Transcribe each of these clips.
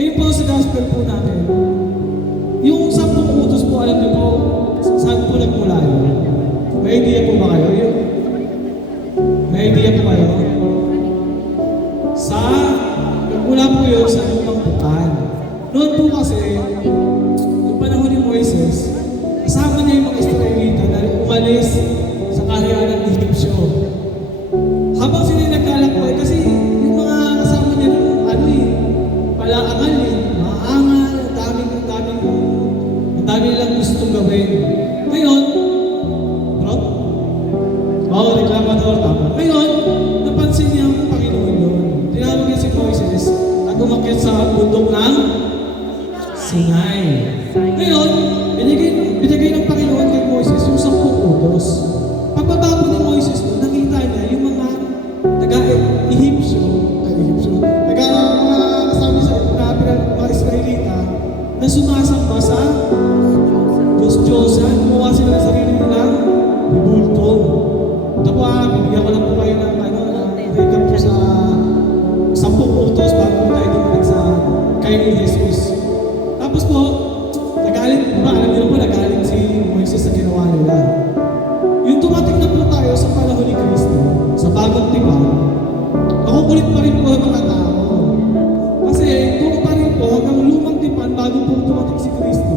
Ngayon po sa gospel po natin, yung 10 utos po, alam niyo po, saan po nagmula yun? May idea po ba kayo? May idea po kayo? Nagmula po yun sa lumang bukan. Noon po kasi, yung panahon ni Moises, kasama niya yung mga Israelita na umalis sa kaharian ng Egyptio. Habang sila nagkalakbay, kasi yung mga kasama niya, palaangal maangal, ang dami nilang gustong gawin. Ngayon, bro? Oo, reklamador, tama. Ngayon, napansin niya ang Panginoon yun. Tinawag niya si Moises at umakyat sa bundok ng Sinai. Ngayon, binigay ng Panginoon kay Moises yung 10 utos. Pagbaba po ni Moises doon, nakita niya yung mga taga-Egyptio, kasama sa mga Israelita na sumasamba sa Diyos-Diyosan. Gumawa sila ng sarili nilang bulto. Ito po, bibigyan ko lang po kayo ng recap po sa 10 utos bago po tayo dumating sa kay Jesus. Tapos po, alam niyo po, nagalit si Moises sa ginawa nila. Yung tumating na po tayo sa panahon ni Kristo, sa bagong tipan, makukulit pa rin po ang mga tao. Kasi doon pa rin po, hanggang lumang tipan, bago po tumating si Kristo,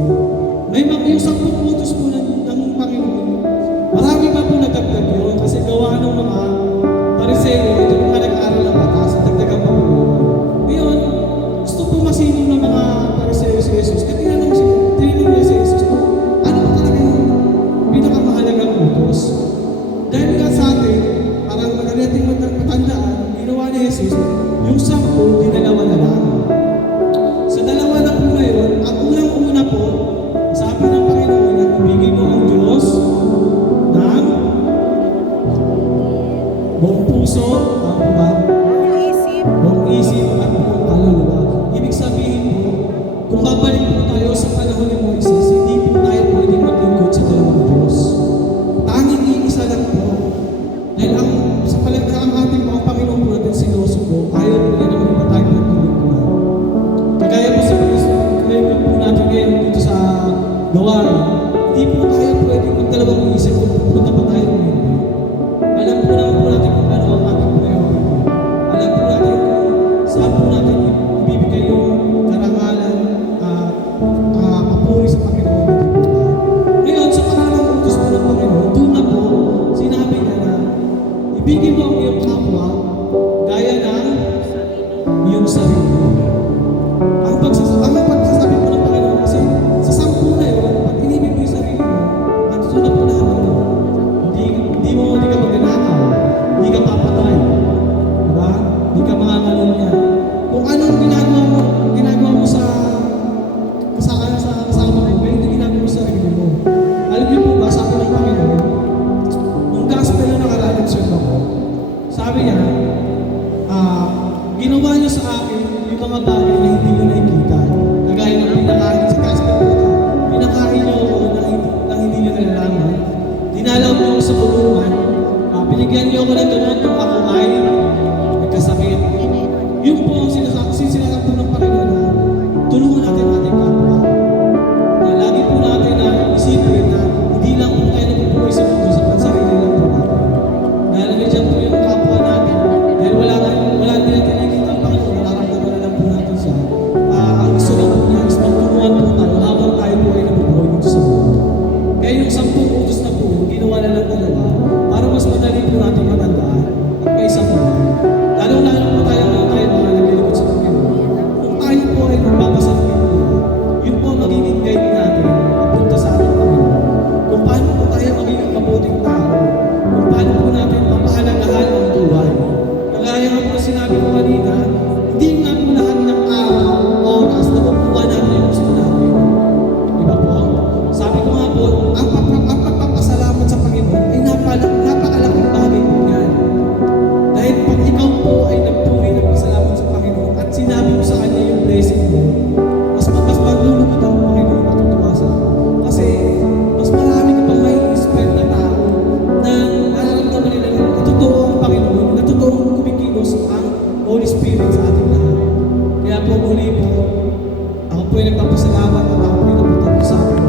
may yung 10 utos po ng Panginoon. Marami pa po nagdagdag yun kasi gawa ng mga Pariseo, ito mga nag-aaral ng batas at dagdagan pa po. Ngayon, gusto po masinong ng mga Pariseo si Jesus. Kaya tinanong niya si Jesus, ano po talaga yung pinakamahalagang utos? Dahil nga sa atin, parang maganating matandaan, ginawa ni Jesus, yung 10, dinalawa na lang. Sa dalawa na po na yun, ang unang-una po, sabi ng Panginoon na ibigin mo ang Diyos ng buong puso, buong isip at buong kaluluwa. Ibig sabihin po, kung babalik po tayo sa panahon ni Moises, hindi po tayo pwedeng maglingkod sa dalawang Diyos. Tanging iisa lang po. Dahil sa palagay ang ating mga Panginoon po natin sinuso po, ayaw po niya naman pa tayo maglingkod. Kagaya po sa pag-lingkod po natin ngayon dito sa gawain, hindi po tayo pwedeng magdalawang isip kung pupunta pa tayo ngayon. Alam po naman po natin kung ano ang ating priority. Alam po natin kung saan po natin ibibigay yung karangalan at papuri sa Panginoon. Ngayon, sa pangalang utos po ng Panginoon, doon na po, sinabi niya na ibigin mo ang iyong kapwa gaya ng iyong sarili. Ang pagsasabi po ng Panginoon kasi sa 10 na yun, pag inibig mo yung sarili mo, at sunod po lahat ng ito. Hindi ka magnanakaw, hindi ka papatay, diba? Hindi ka mangangalunya. Kung anong ginagawa mo sa kasama mo, may hindi ginagawa mo sa sarili mo. Alam niyo po ba, sabi ng Panginoon, nung gospel na nakarating siya ako, sabi niya, ginawa niyo sa akin yung mga bagay na hindi niyo nakikita. Kagaya ng pinakain sa gospel ko ito, pinakain niyo ako na hindi niyo nalalaman. Dinalaw niyo ako sa kulungan, binigyan niyo ako ng gamot kung ako ay nagkasakit. Yun po ang sinasabi po ng Panginoon na tulungan natin ating kapwa. Na lagi po natin na isipin na hindi lang po tayo napupuhay sa mundo sa pansarili lang po natin. Dahil nandiyan po yung kapwa natin. Dahil wala din natin nakikita ang Panginoon, nararamdaman na lang po natin siya. Ang gusto lang po niya is magtulungan po tayo habang tayo po ay napupuhay dito sa mundo. Kaya yung 10 utos na po, ginawa na lang dalawa para mas madali po natin matandaan ang kaisang buhay. Lalo po tayo mga naglilingkod sa Panginoon. po ay nagpapasalamat at ako po ay napunta sa ating